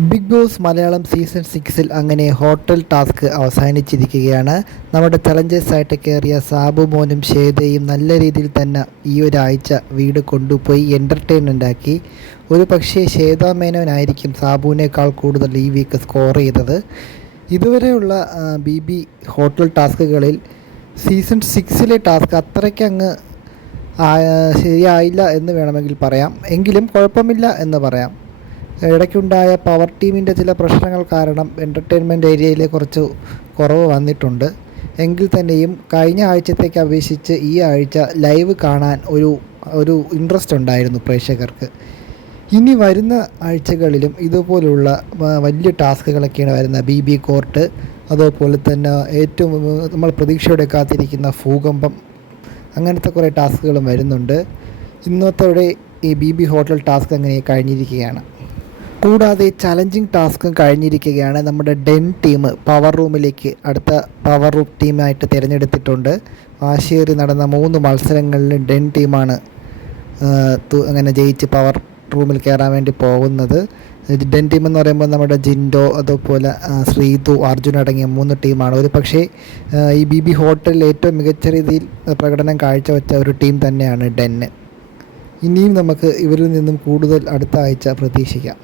Big boss Malayalam season 6-ൽ അങ്ങനെ hotel task അവസാനിച്ചിരിക്കുകയാണ്. നമ്മുടെ ചലഞ്ചേഴ്സായിട്ട് കയറിയ സാബു മോനും ശ്വേതയും നല്ല രീതിയിൽ തന്നെ ഈ ഒരാഴ്ച വീട് കൊണ്ടുപോയി എൻ്റർടൈൻമെൻ്റാക്കി. ഒരു പക്ഷേ ശ്വേത മേനോനായിരിക്കും സാബുവിനേക്കാൾ കൂടുതൽ ഈ വീക്ക് സ്കോർ ചെയ്തത്. ഇതുവരെയുള്ള ബി ഹോട്ടൽ ടാസ്കുകളിൽ സീസൺ 6-ലെ ടാസ്ക് അത്രയ്ക്കങ്ങ് ശരിയായില്ല എന്ന് വേണമെങ്കിൽ പറയാം. എങ്കിലും കുഴപ്പമില്ല എന്ന് പറയാം. ഇടയ്ക്കുണ്ടായ പവർ ടീമിൻ്റെ ചില പ്രശ്നങ്ങൾ കാരണം എൻ്റർടൈൻമെൻറ്റ് ഏരിയയിൽ കുറച്ച് കുറവ് വന്നിട്ടുണ്ട്. എങ്കിൽ തന്നെയും കഴിഞ്ഞ ആഴ്ചത്തേക്ക് അപേക്ഷിച്ച് ഈ ആഴ്ച ലൈവ് കാണാൻ ഒരു ഇൻട്രസ്റ്റ് ഉണ്ടായിരുന്നു പ്രേക്ഷകർക്ക്. ഇനി വരുന്ന ആഴ്ചകളിലും ഇതുപോലുള്ള വലിയ ടാസ്കുകളൊക്കെയാണ് വരുന്നത്. ബി കോർട്ട്, അതുപോലെ തന്നെ ഏറ്റവും നമ്മൾ പ്രതീക്ഷയോടെ കാത്തിരിക്കുന്ന ഭൂകമ്പം, അങ്ങനത്തെ കുറേ ടാസ്കുകളും വരുന്നുണ്ട്. ഇന്നത്തോടെ ഈ ബി ഹോട്ടൽ ടാസ്ക് അങ്ങനെ കഴിഞ്ഞിരിക്കുകയാണ്. കൂടാതെ ചലഞ്ചിങ് ടാസ്കും കഴിഞ്ഞിരിക്കുകയാണ്. നമ്മുടെ ഡെൻ ടീം പവർ റൂമിലേക്ക് അടുത്ത പവർ റൂം ടീമായിട്ട് തിരഞ്ഞെടുത്തിട്ടുണ്ട്. വാശിയേറി നടന്ന 3 മത്സരങ്ങളിലും ഡെൻ ടീമാണ് അങ്ങനെ ജയിച്ച് പവർ റൂമിൽ കയറാൻ വേണ്ടി പോകുന്നത്. ഡെൻ ടീം എന്ന് പറയുമ്പോൾ നമ്മുടെ ജിൻഡോ, അതുപോലെ ശ്രീതു, അർജുൻ അടങ്ങിയ 3 ടീമാണ്. ഒരു പക്ഷേ ഈ ബി ഹോട്ടലിൽ ഏറ്റവും മികച്ച രീതിയിൽ പ്രകടനം കാഴ്ചവെച്ച ഒരു ടീം തന്നെയാണ് ഡെന്ന്. ഇനിയും നമുക്ക് ഇവരിൽ നിന്നും കൂടുതൽ അടുത്ത ആഴ്ച പ്രതീക്ഷിക്കാം.